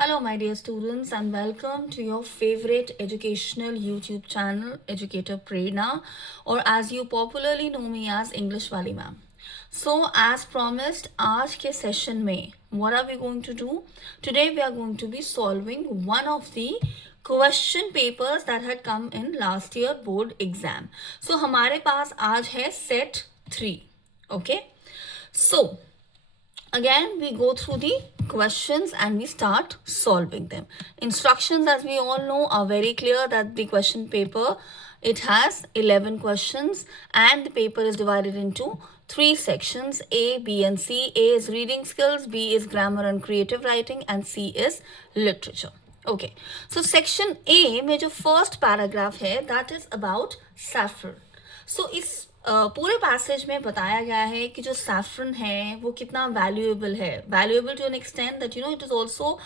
Hello, my dear students, and welcome to your favorite educational YouTube channel, Educator Prerna, or as you popularly know me as English Wali Ma'am. So, as promised, आज के session में what are we going to do? Today, we are going to be solving one of the question papers that had come in last year board exam. So, हमारे पास आज है set 3. Okay. So, again we go through the questions and we start solving them. Instructions, as we all know, are very clear that the question paper, it has 11 questions and the paper is divided into 3 sections: A, B and C. A is reading skills, B is grammar and creative writing, and C is literature. Okay, so section A में जो first paragraph है, that is about saffron. So इस पूरे passage में बताया गया है कि जो सैफरन है वो कितना वैल्यूएबल है, valuable to an extent that it is also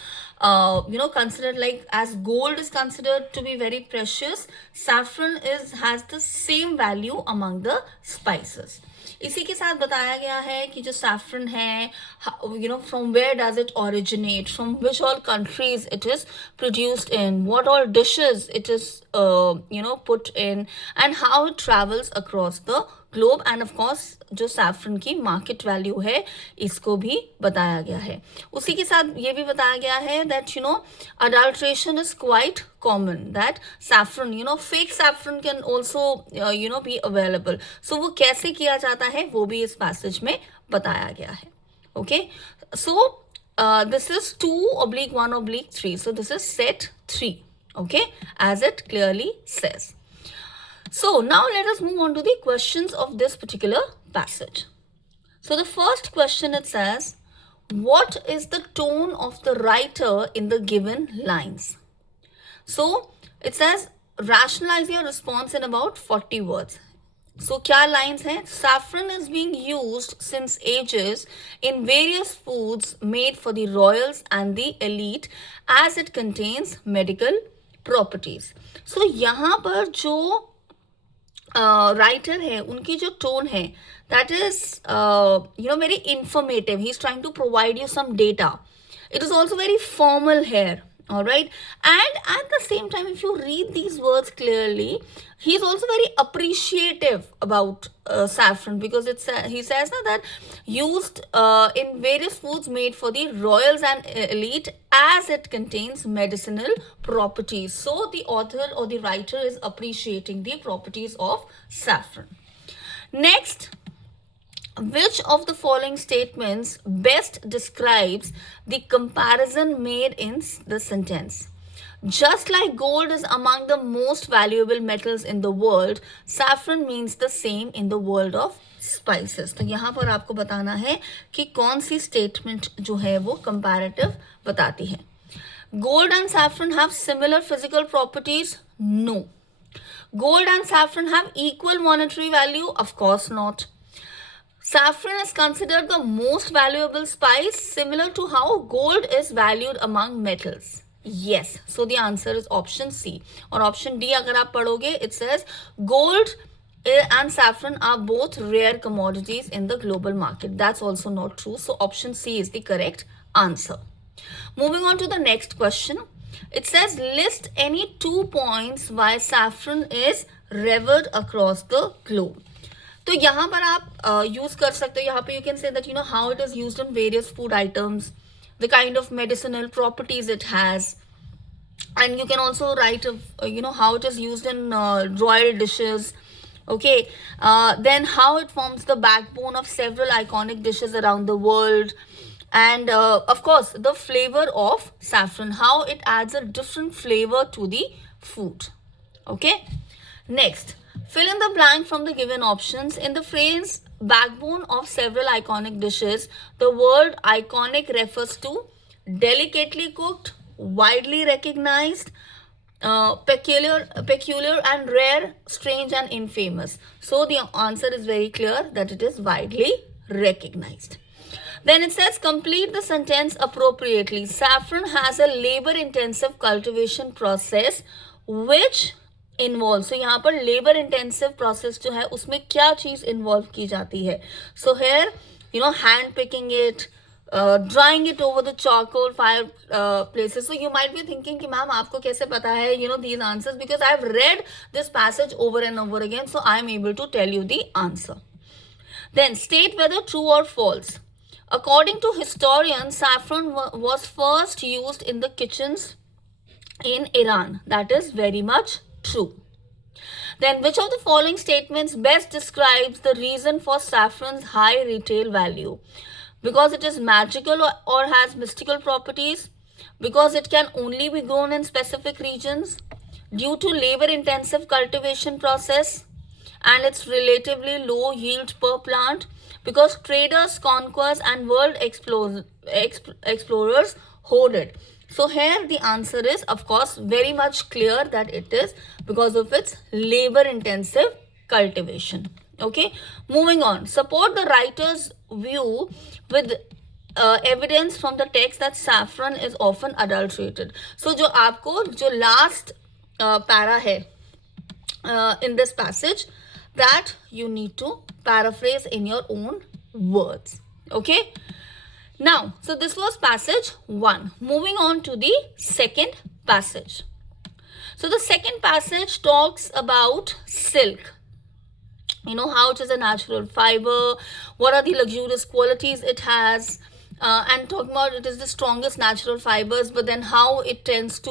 considered like as gold is considered to be very precious. Saffron is has the same value among the spices. इसी के साथ बताया गया है कि जो सैफरन है, from where does it originate, from which all countries it is produced in, what all dishes it is put in, and how it travels across the globe. And of course जो saffron की market value है इसको भी बताया गया है. उसी के साथ ये भी बताया गया है that adulteration is quite common, that saffron, fake saffron can also be available. So वो कैसे किया जाता है वो भी इस पैसेज में बताया गया है. Okay, so this is 2/1/3, so this is set 3. Okay, as it clearly says. So now let us move on to the questions of this particular passage. So the first question, it says, what is the tone of the writer in the given lines? So it says rationalize your response in about 40 words. So क्या lines हैं? Saffron is being used since ages in various foods made for the royals and the elite as it contains medical properties. So यहाँ पर जो writer है उनकी जो tone है that is very informative. He is trying to provide you some data. It is also very formal here. All right, and at the same time, if you read these words clearly, he is also very appreciative about saffron, because he says that used in various foods made for the royals and elite as it contains medicinal properties. So the author or the writer is appreciating the properties of saffron. Next, which of the following statements best describes the comparison made in the sentence? Just like gold is among the most valuable metals in the world, saffron means the same in the world of spices. तो यहाँ पर आपको बताना है कि कौन सी statement जो है वो comparative बताती है. Gold and saffron have similar physical properties? No. Gold and saffron have equal monetary value? Of course not. Saffron is considered the most valuable spice, similar to how gold is valued among metals. Yes, so the answer is option C. Or option D अगर आप पढ़ोगे, it says gold and saffron are both rare commodities in the global market. That's also not true. So option C is the correct answer. Moving on to the next question. It says list any 2 points why saffron is revered across the globe. तो यहाँ पर आप use कर सकते हो. यहाँ पे you can say that how it is used in various food items, the kind of medicinal properties it has, and you can also write how it is used in royal dishes. Okay, then how it forms the backbone of several iconic dishes around the world, and of course the flavor of saffron, how it adds a different flavor to the food. Okay, next, fill in the blank from the given options. In the phrase backbone of several iconic dishes, the word iconic refers to delicately cooked, widely recognized, peculiar and rare, strange and infamous. So the answer is very clear that it is widely recognized. Then it says complete the sentence appropriately. Saffron has a labor intensive cultivation process which involve. So यहाँ पर labour intensive process जो है उसमें क्या चीज involve की जाती है? So here hand picking it, drying it over the charcoal fire places. So you might be thinking कि मैम आपको कैसे पता है these answers, because I've read this passage over and over again, so I'm able to tell you the answer. Then state whether true or false. According to historians, saffron was first used in the kitchens in Iran. That is very much true. Then which of the following statements best describes the reason for saffron's high retail value? Because it is magical or has mystical properties, because it can only be grown in specific regions, due to labor intensive cultivation process and its relatively low yield per plant, because traders, conquerors and world explorers hoard it. So here the answer is, of course, very much clear that it is because of its labor intensive cultivation. Okay, moving on. Support the writer's view with evidence from the text that saffron is often adulterated. So जो आपको जो last para है in this passage, that you need to paraphrase in your own words. Okay. Now, so this was passage 1. Moving on to the second passage. So the second passage talks about silk. How it is a natural fiber, what are the luxurious qualities it has, and talking about it is the strongest natural fibers, but then how it tends to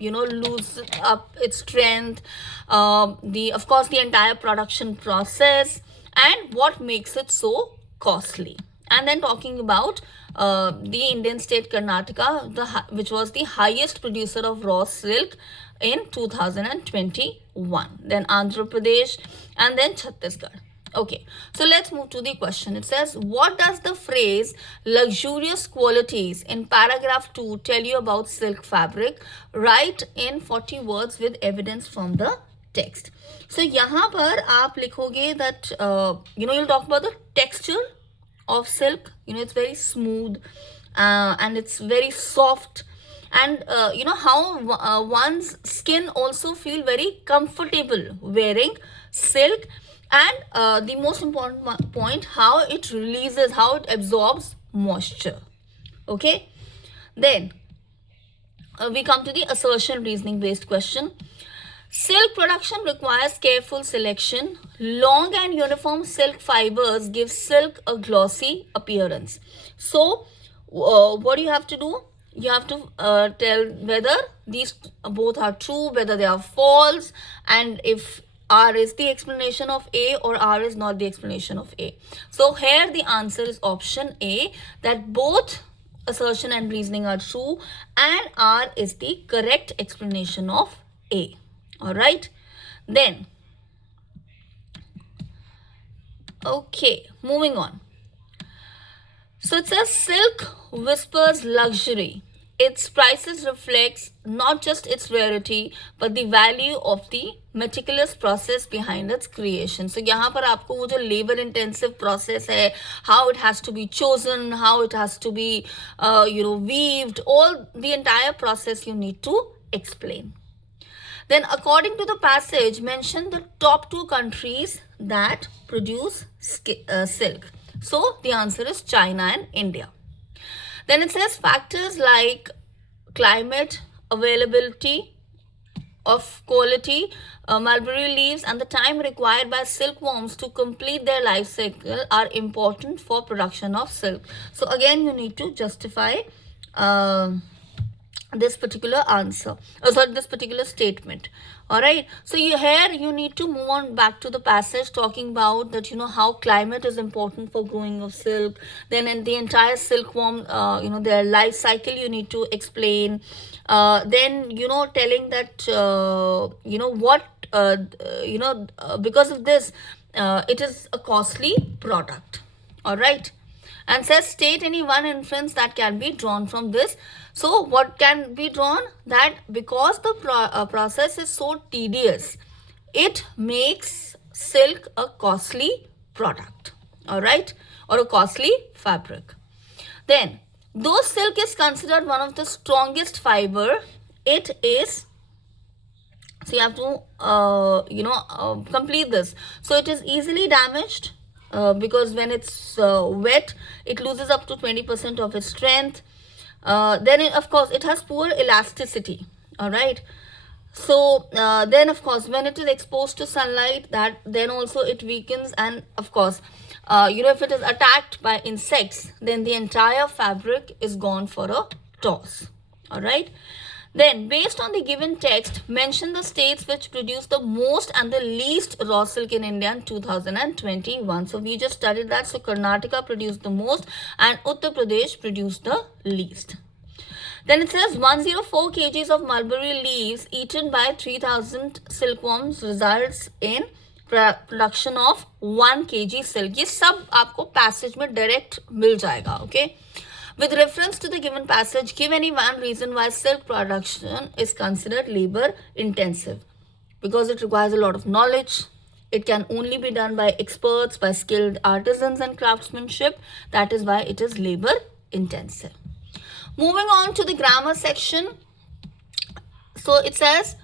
lose up its strength, of course the entire production process, and what makes it so costly. And then talking about the Indian state Karnataka, which was the highest producer of raw silk in 2021. Then Andhra Pradesh, and then Chhattisgarh. Okay, so let's move to the question. It says, what does the phrase luxurious qualities in paragraph 2 tell you about silk fabric? Write in 40 words with evidence from the text. So यहाँ पर आप लिखोगे that you'll talk about the texture of silk. It's very smooth and it's very soft, and how one's skin also feel very comfortable wearing silk, and the most important point, how it releases, how it absorbs moisture. Okay, then we come to the assertion reasoning based question. Silk production requires careful selection. Long and uniform silk fibers give silk a glossy appearance. So, what do you have to do? You have to tell whether these both are true, whether they are false, and if R is the explanation of A or R is not the explanation of A. So, here the answer is option A, that both assertion and reasoning are true, and R is the correct explanation of A. Alright, then, okay, moving on. So it says silk whispers luxury. Its prices reflects not just its rarity but the value of the meticulous process behind its creation. So यहाँ पर आपको वो जो labor intensive process है, how it has to be chosen, how it has to be weaved, all the entire process you need to explain. Then according to the passage, mention the top 2 countries that produce silk. So the answer is China and India. Then it says factors like climate, availability of quality mulberry leaves, and the time required by silkworms to complete their life cycle are important for production of silk. So again, you need to justify this particular answer, this particular statement. All right, so here you need to move on back to the passage talking about that how climate is important for growing of silk. Then in the entire silkworm their life cycle you need to explain. Then telling that because of this it is a costly product. All right, and says state any one inference that can be drawn from this. So what can be drawn? That because the process is so tedious, it makes silk a costly product. All right, or a costly fabric. Then, though silk is considered one of the strongest fiber, it is, so you have to complete this. So it is easily damaged, because when it's wet, it loses up to 20% of its strength. Then of course it has poor elasticity. All right. So then of course when it is exposed to sunlight, that then also it weakens, and of course if it is attacked by insects, then the entire fabric is gone for a toss. All right. Then, based on the given text, mention the states which produce the most and the least raw silk in India in 2021. So, we just studied that. So, Karnataka produced the most and Uttar Pradesh produced the least. Then it says 104 kgs of mulberry leaves eaten by 3000 silkworms results in production of 1 kg silk. ये सब आपको passage में direct मिल जाएगा. Okay. With reference to the given passage, give any one reason why silk production is considered labor intensive. Because it requires a lot of knowledge. It can only be done by experts, by skilled artisans and craftsmanship. That is why it is labor intensive. Moving on to the grammar section. So it says,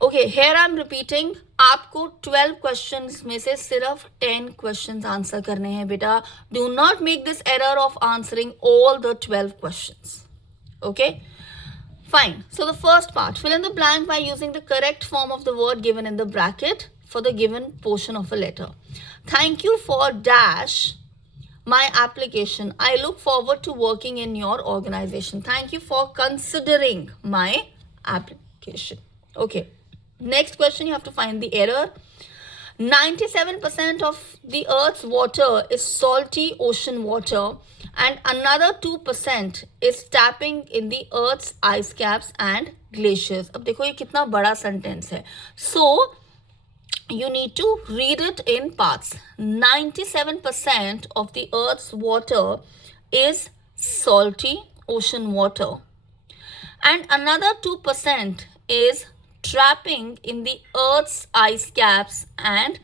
okay, here I am repeating. आपको 12 questions में से सिर्फ 10 questions answer करने हैं बेटा. Do not make this error of answering all the 12 questions. Okay, fine. So the first part, fill in the blank by using the correct form of the word given in the bracket for the given portion of a letter. Thank you for dash my application. I look forward to working in your organization. Thank you for considering my application. Okay. Next question, you have to find the error. 97% of the earth's water is salty ocean water and another 2% is tapping in the earth's ice caps and glaciers. अब देखो ये कितना बड़ा sentence है. So you need to read it in parts. 97% of the earth's water is salty ocean water and another 2% is trapping in the earth's ice caps and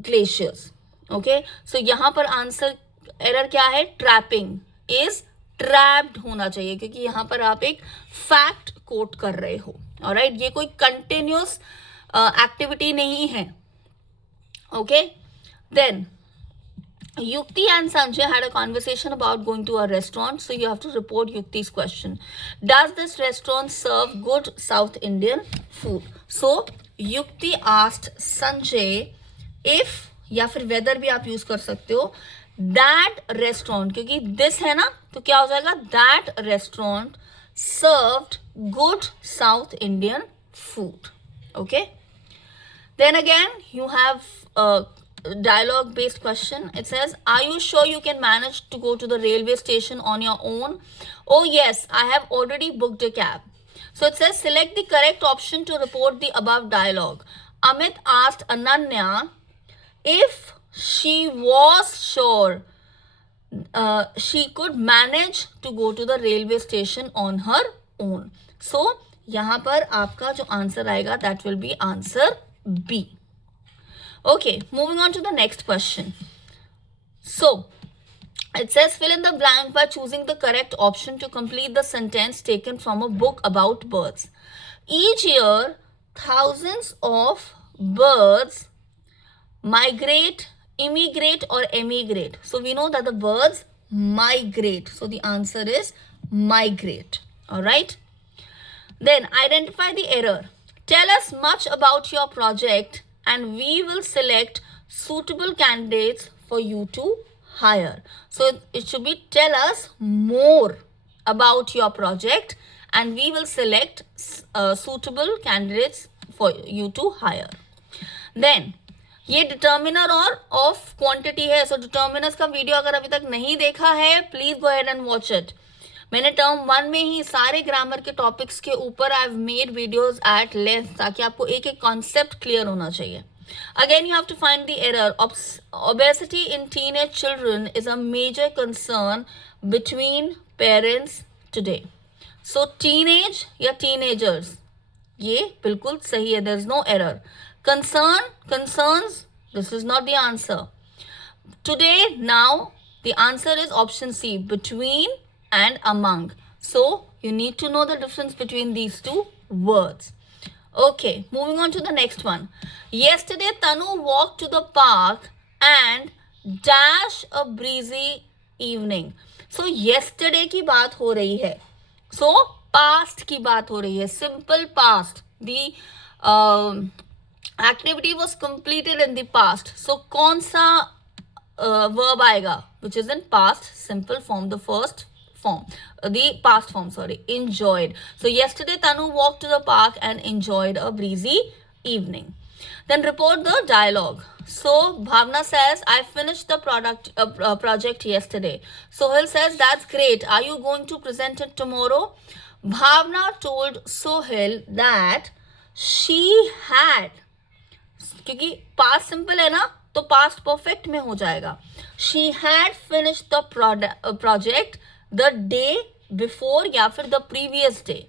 glaciers. Okay, so यहाँ पर answer error क्या है? Trapping is trapped होना चाहिए, क्योंकि यहाँ पर आप एक फैक्ट कोट कर रहे हो. ऑलराइट, ये कोई कंटिन्यूस एक्टिविटी नहीं है. Okay, then Yukti and Sanjay had a conversation about going to a restaurant. So you have to report Yukti's question. Does this restaurant serve good South Indian food? So Yukti asked Sanjay if, या फिर whether भी आप use कर सकते हो, that restaurant, क्योंकि this है ना, तो क्या हो जाएगा? That restaurant served good South Indian food. Okay. Then again, you have dialogue based question. It says, are you sure you can manage to go to the railway station on your own? Oh yes, I have already booked a cab. So it says, select the correct option to report the above dialogue. Amit asked Ananya if she was sure she could manage to go to the railway station on her own. So यहाँ पर आपका जो answer आएगा, that will be answer B. Okay, moving on to the next question. So, it says fill in the blank by choosing the correct option to complete the sentence taken from a book about birds. Each year, thousands of birds migrate, immigrate or emigrate. So, we know that the birds migrate. So, the answer is migrate. Alright. Then, identify the error. Tell us much about your project and we will select suitable candidates for you to hire. So it should be tell us more about your project and we will select suitable candidates for you to hire. Then ये determiner और of quantity है. So determiners का video अगर अभी तक नहीं देखा है, please go ahead and watch it. मैंने टर्म 1 में ही सारे ग्रामर के टॉपिक्स के ऊपर I have made videos at length, ताकि आपको एक एक कॉन्सेप्ट क्लियर होना चाहिए. Again, you have to find the error. Obesity in teenage children is a major concern between parents today. So teenage या teenagers, ये बिल्कुल सही है. There is no error. Concerns, this is not the answer. Today, now, the answer is option C, between and among. So you need to know the difference between these two words. Okay, moving on to the next one. Yesterday, Tanu walked to the park and dash a breezy evening. So yesterday की बात हो रही है, so past की बात हो रही है, simple past. The activity was completed in the past. So कौन सा verb आएगा which is in past simple form, the first form, the past form, sorry, enjoyed. So yesterday Tanu walked to the park and enjoyed a breezy evening. Then report the dialogue. So Bhavna says, I finished the project yesterday. Sohail says, that's great. Are you going to present it tomorrow? Bhavna told Sohail that she had, क्योंकि past simple है ना, तो past perfect में हो जाएगा. She had finished the project the day before या फिर the previous day.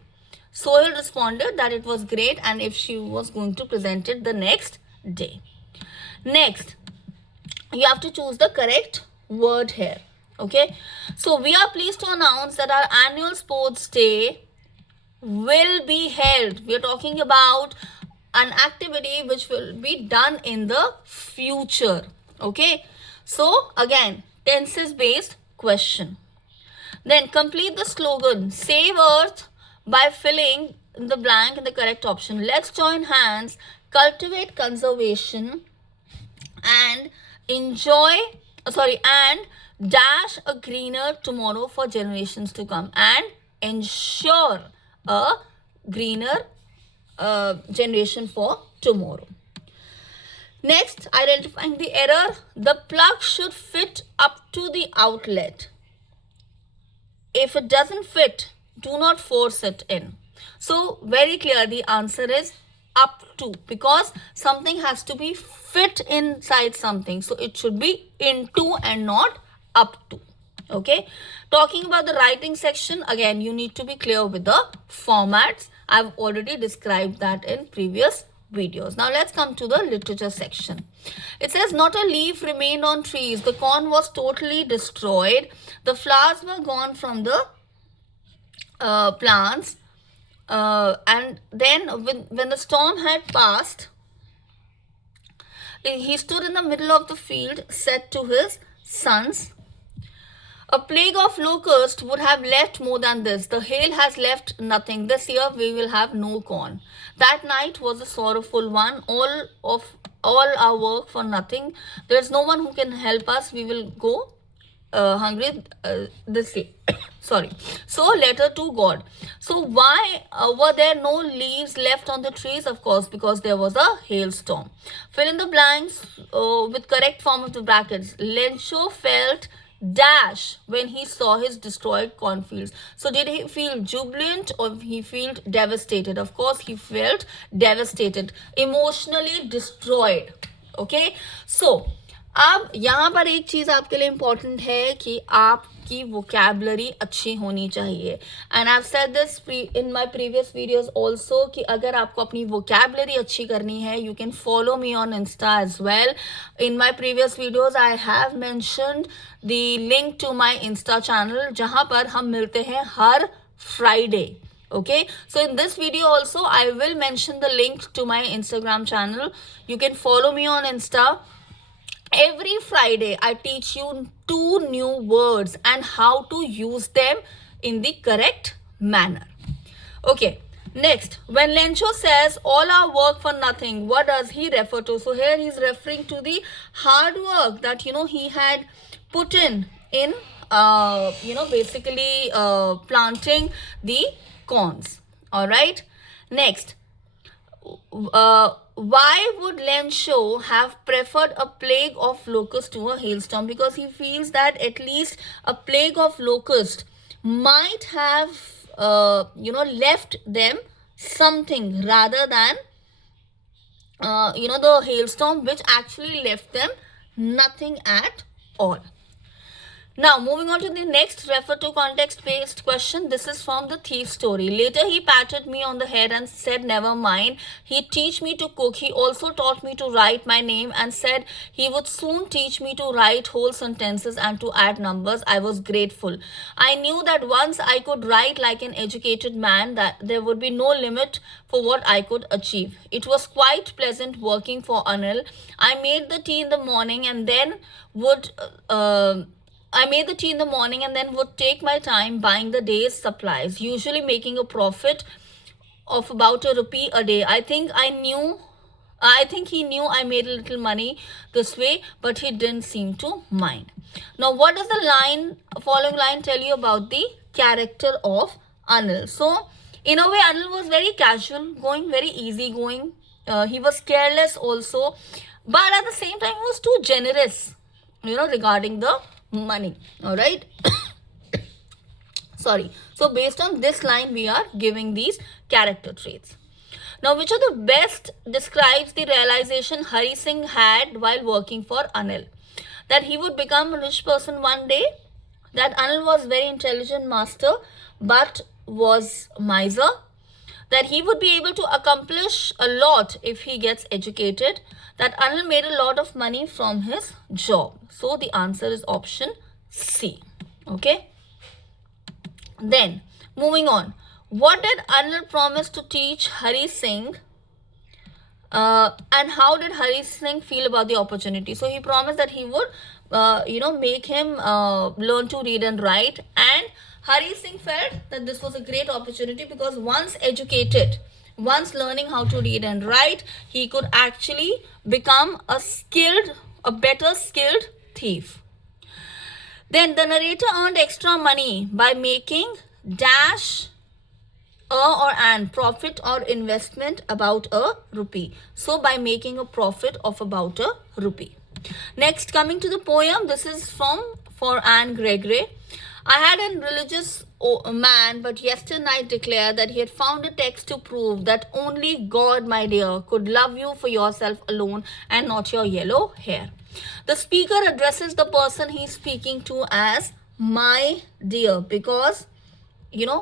Sohail responded that it was great and if she was going to present it the next day. Next, you have to choose the correct word here. Okay, so we are pleased to announce that our annual sports day will be held. We are talking about an activity which will be done in the future. Okay, so again, tenses based question. Then complete the slogan, save earth, by filling the blank in the correct option. Let's join hands, cultivate conservation and and dash a greener tomorrow for generations to come and ensure a greener generation for tomorrow. Next, identifying the error. The plug should fit up to the outlet. If it doesn't fit, do not force it in. So very clear, the answer is up to, because something has to be fit inside something. So it should be into and not up to. Okay. Talking about the writing section, again, you need to be clear with the formats. I've already described that in previous videos. Now let's come to the literature section. It says, not a leaf remained on trees. The corn was totally destroyed. The flowers were gone from the plants. And then when the storm had passed, he stood in the middle of the field, said to his sons, a plague of locusts would have left more than this. The hail has left nothing. This year we will have no corn. That night was a sorrowful one. All our work for nothing. There is no one who can help us. We will go hungry this year. Sorry. So letter to God. So why were there no leaves left on the trees? Of course, because there was a hailstorm. Fill in the blanks with correct form of the brackets. Lencho felt dash when he saw his destroyed cornfields. So did he feel jubilant or he felt devastated? Of course, he felt devastated, emotionally destroyed. Okay, so अब यहाँ पर एक चीज़ आपके लिए important है कि आपकी vocabulary अच्छी होनी चाहिए. And I have said this in my previous videos also कि अगर आपको अपनी वोकैबुलरी अच्छी करनी है, you can follow me on insta as well. In my previous videos I have mentioned the link to my insta channel, जहाँ पर हम मिलते हैं हर Friday. Okay, so in this video also I will mention the link to my Instagram channel. You can follow me on Insta. Every Friday I teach you 2 new words and how to use them in the correct manner. Okay, next, when Lencho says all our work for nothing, what does he refer to? So here he's referring to the hard work that he had put in basically planting the corns. All right, next, why would Lencho have preferred a plague of locusts to a hailstorm? Because he feels that at least a plague of locusts might have left them something rather than the hailstorm, which actually left them nothing at all. Now, moving on to the next refer to context based question. This is from the thief story. Later, he patted me on the head and said, "Never mind. He'd teach me to cook. He also taught me to write my name and said he would soon teach me to write whole sentences and to add numbers." I was grateful. I knew that once I could write like an educated man, that there would be no limit for what I could achieve. It was quite pleasant working for Anil. I made the tea in the morning and then would. I made the tea in the morning and then would take my time buying the day's supplies, usually making a profit of about ₹1 a day. I think he knew I made a little money this way, but he didn't seem to mind. Now, what does the following line tell you about the character of Anil? So, in a way, Anil was very casual going, very easy going. He was careless also, but at the same time, he was too generous, regarding the money. All right. Sorry. So based on this line, we are giving these character traits. Now, which of the best describes the realization Hari Singh had while working for Anil? That he would become a rich person one day, that Anil was very intelligent master but was miser, that he would be able to accomplish a lot if he gets educated, that Anil made a lot of money from his job. So the answer is option C. Okay. Then, moving on. What did Anil promise to teach Hari Singh? And how did Hari Singh feel about the opportunity? So he promised that he would, make him learn to read and write. And Hari Singh felt that this was a great opportunity because once educated, once learning how to read and write, he could actually become a better skilled thief. Then the narrator earned extra money by making dash or an profit or investment about ₹1. So by making a profit of about ₹1. Next, coming to the poem, this is for Anne Gregory. I had a religious man, but yesternight declared that he had found a text to prove that only God, my dear, could love you for yourself alone and not your yellow hair. The speaker addresses the person he's speaking to as my dear because,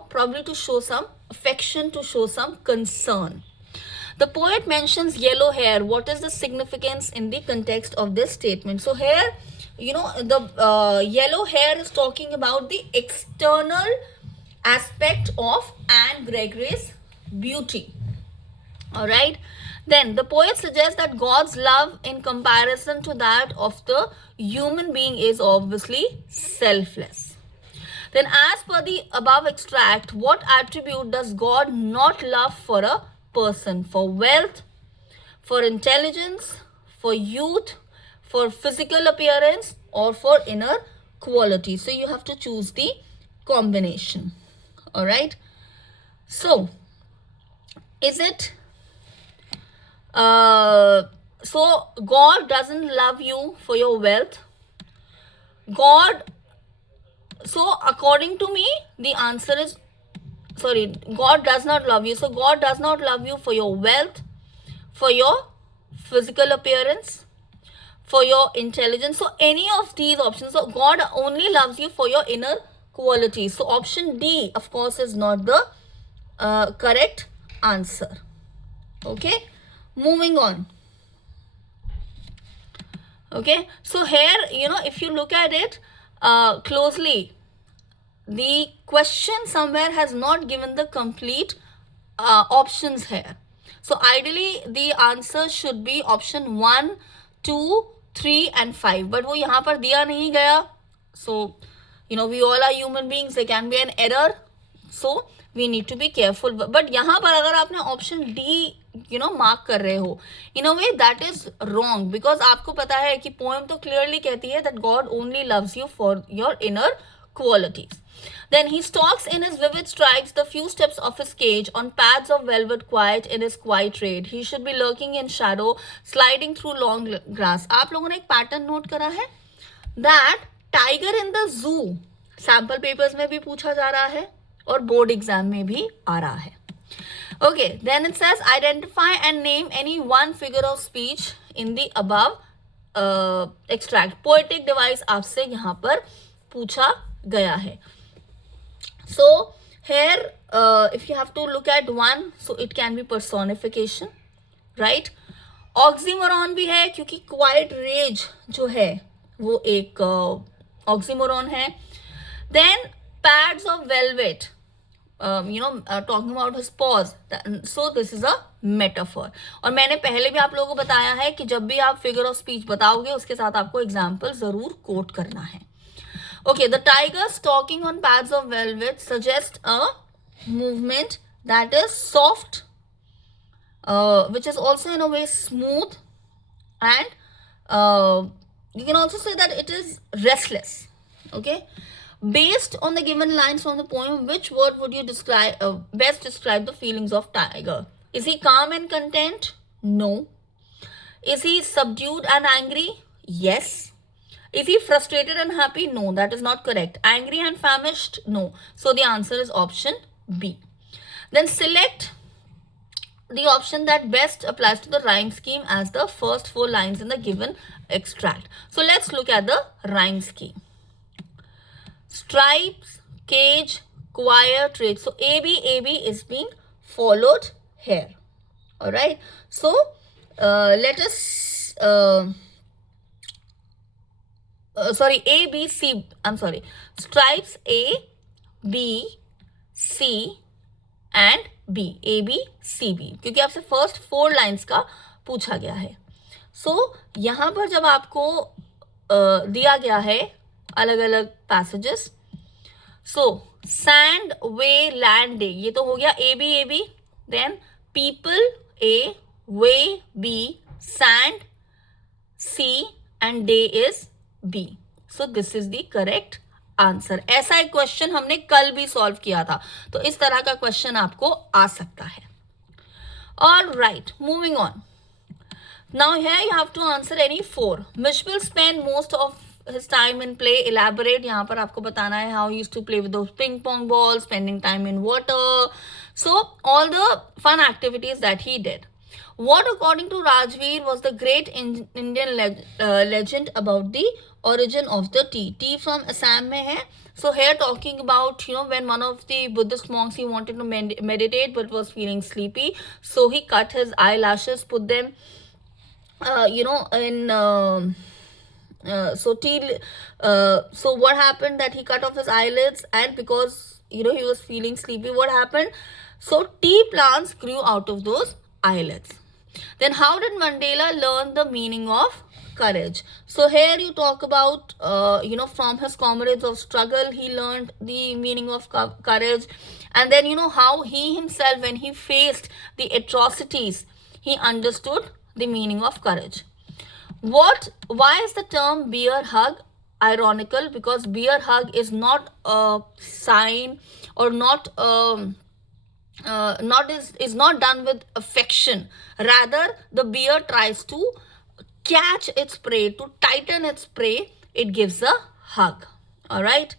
probably to show some affection, to show some concern. The poet mentions yellow hair. What is the significance in the context of this statement? So here, the yellow hair is talking about the external aspect of Anne Gregory's beauty. All right. Then the poet suggests that God's love in comparison to that of the human being is obviously selfless. Then as per the above extract, what attribute does God not love for a person? For wealth, for intelligence, for youth, for physical appearance, or for inner quality? So you have to choose the combination. All right. So is it so God doesn't love you for your wealth? So according to me, the answer is God does not love you. So God does not love you for your wealth, for your physical appearance, for your intelligence. So any of these options. So God only loves you for your inner qualities. So option D, of course, is not the correct answer. Okay. Moving on. Okay. So here, if you look at it closely, the question somewhere has not given the complete options here. So ideally, the answer should be option 1, 2, 3 and 5. But वो यहाँ पर दिया नहीं गया. So, we all are human beings. There can be an error. So, we need to be careful. But यहाँ पर अगर आपने option D, mark कर रहे हो, in a way that is wrong. Because आपको पता है कि poem तो clearly कहती है that God only loves you for your inner qualities. Then he stalks in his vivid strides the few steps of his cage on pads of velvet quiet in his quiet raid. He should be lurking in shadow, sliding through long grass. आप लोगों ने एक pattern note करा है? That tiger in the zoo sample papers में भी पूछा जा रहा है और board exam में भी आ रहा है. Okay, then it says identify and name any one figure of speech in the above extract. Poetic device आपसे यहाँ पर पूछा गया है. So here if you have to look at one, so it can be personification, right? Oxymoron भी है क्योंकि quite raise जो है वो एक ऑक्सीमोरॉन है. Then pads of velvet, talking about his paws, so this is a metaphor. और मैंने पहले भी आप लोगों को बताया है कि जब भी आप फिगर ऑफ स्पीच बताओगे उसके साथ आपको एग्जाम्पल जरूर कोट करना है. Okay, the tiger stalking on pads of velvet suggests a movement that is soft, which is also in a way smooth, and you can also say that it is restless. Okay, based on the given lines from the poem, which word would you describe best describe the feelings of tiger? Is he calm and content? No. Is he subdued and angry? Yes. Is he frustrated and happy? No, that is not correct. Angry and famished? No. So the answer is option B. Then select the option that best applies to the rhyme scheme as the first 4 lines in the given extract. So let's look at the rhyme scheme. Stripes, cage, choir, trade. So AB is being followed here. All right. So let us A, B, C. I'm sorry. Stripes A, B, C and B. A, B, C, B. क्योंकि आपसे first 4 lines का पूछा गया है. सो यहाँ पर जब आपको दिया गया है अलग अलग passages, so sand, way, land, day, ये तो हो गया A, B, A, B. Then people A, way B, sand C and day is B. So this is the correct answer. ऐसा एक क्वेश्चन हमने कल भी सॉल्व किया था, तो इस तरह का क्वेश्चन आपको आ सकता है. All right, moving on. Now here you have to answer any 4. Which will spend most of his time in play? Elaborate. यहाँ पर आपको बताना है how he used to play with those ping pong balls, spending time in water. So all the fun activities that he did. What according to Rajveer was the great Indian legend about the origin of the tea? Tea from Assam में है. So here talking about, when one of the Buddhist monks, he wanted to meditate but was feeling sleepy, so he cut his eyelashes, put them in so what happened that he cut off his eyelids, and because he was feeling sleepy, what happened? So tea plants grew out of those eyelids. Then how did Mandela learn the meaning of courage? So here you talk about from his comrades of struggle he learned the meaning of courage, and then how he himself, when he faced the atrocities, he understood the meaning of courage. Why is the term bear hug ironical? Because bear hug is not a sign, or is not done with affection. Rather, the bear tries to catch its prey, to tighten its prey. It gives a hug. All right.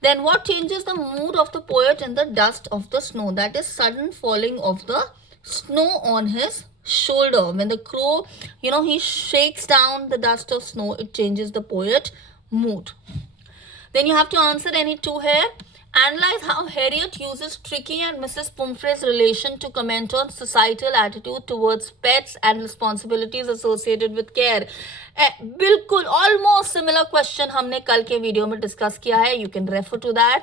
Then what changes the mood of the poet in the dust of the snow? That is sudden falling of the snow on his shoulder. When the crow, he shakes down the dust of snow, it changes the poet mood. Then you have to answer any 2 here. Analyze how Harriet uses Tricky and Mrs. Pumphrey's relation to comment on societal attitude towards pets and responsibilities associated with care. बिल्कुल almost similar question हमने कल के video में discuss किया है. You can refer to that.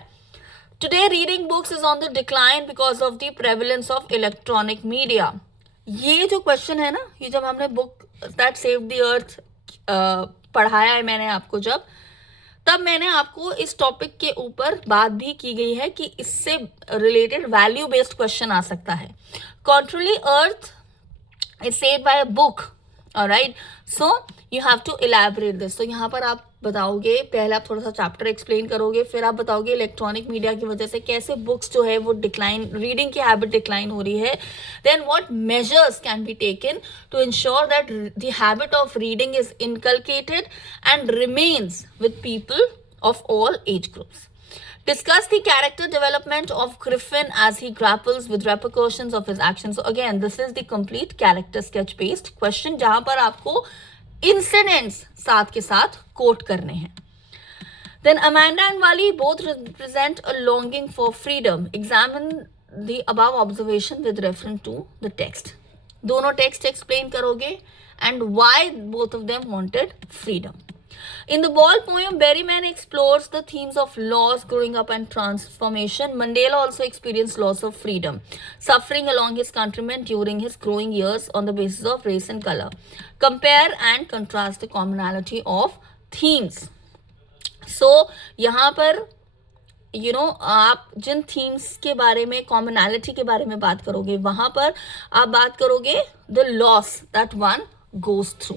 Today reading books is on the decline because of the prevalence of electronic media. ये जो question है ना, ये जब हमने book that save the earth पढ़ाया है मैंने आपको, तब मैंने आपको इस टॉपिक के ऊपर बात भी की गई है कि इससे रिलेटेड वैल्यू बेस्ड क्वेश्चन आ सकता है. Contrary earth is said by a book. Alright, so you have to elaborate this. तो यहाँ पर आप बताओगे, पहले आप थोड़ा सा चैप्टर एक्सप्लेन करोगे, फिर आप बताओगे इलेक्ट्रॉनिक मीडिया की वजह से कैसे बुक्स जो है वो डिक्लाइन, रीडिंग की हैबिट डिक्लाइन हो रही है. Then what measures can be taken to ensure that the habit of reading is inculcated and remains with people of all age groups. Discuss the character development of Griffin as he grapples with repercussions of his actions. So again, this is the complete character sketch based question, जहां पर आपको incidents साथ के साथ coat करने हैं. Then Amanda and Wali both represent a longing for freedom. Examine the above observation with reference to the text. दोनों text explain करोगे and why both of them wanted freedom. In the Ball poem, Berryman explores the themes of loss, growing up, and transformation. Mandela also experienced loss of freedom, suffering along his countrymen during his growing years on the basis of race and color. Compare and contrast the commonality of themes. So, यहाँ पर आप जिन themes के बारे में, commonality के बारे में बात करोगे, वहां पर आप बात करोगे the loss that one goes through.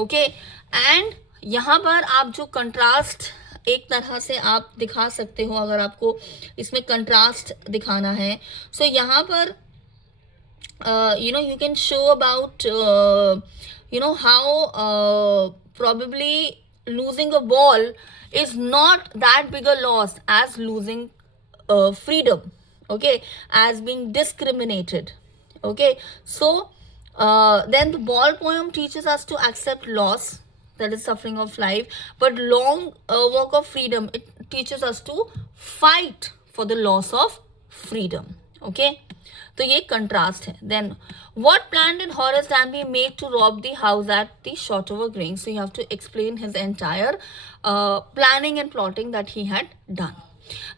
Okay, and यहाँ पर आप जो कंट्रास्ट एक तरह से आप दिखा सकते हो, अगर आपको इसमें कंट्रास्ट दिखाना है, सो यहाँ पर you can show about how probably losing a ball is not that big a loss as losing freedom, okay, as being discriminated. Okay, so then the Ball poem teaches us to accept loss, that is suffering of life, but Long Walk of Freedom, it teaches us to fight for the loss of freedom. Okay, तो ये contrast है. Then what plan did Horace Danby made to rob the house at the short over graying. So you have to explain his entire planning and plotting that he had done.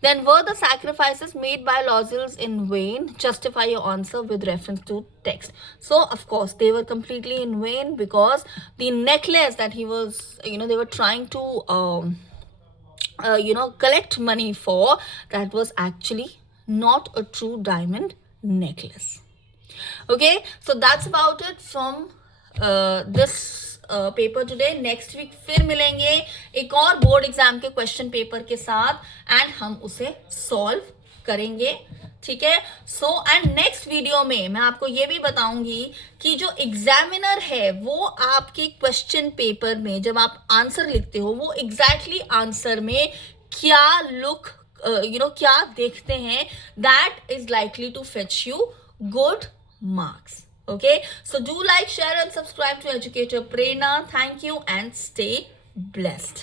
Then were the sacrifices made by Lozells in vain? Justify your answer with reference to text. So of course they were completely in vain, because the necklace that he was, they were trying to collect money for, that was actually not a true diamond necklace. Okay, so that's about it from this paper today. Next week फिर मिलेंगे एक और board exam के question paper के साथ, and हम उसे solve करेंगे. ठीक है. सो एंड नेक्स्ट वीडियो में मैं आपको ये भी बताऊंगी कि जो एग्जामिनर है वो आपके क्वेश्चन पेपर में जब आप आंसर लिखते हो, वो एग्जैक्टली आंसर में क्या लुक क्या देखते हैं, that is likely to fetch you good marks. Okay, so do like, share and subscribe to Educator Prerna. Thank you and stay blessed.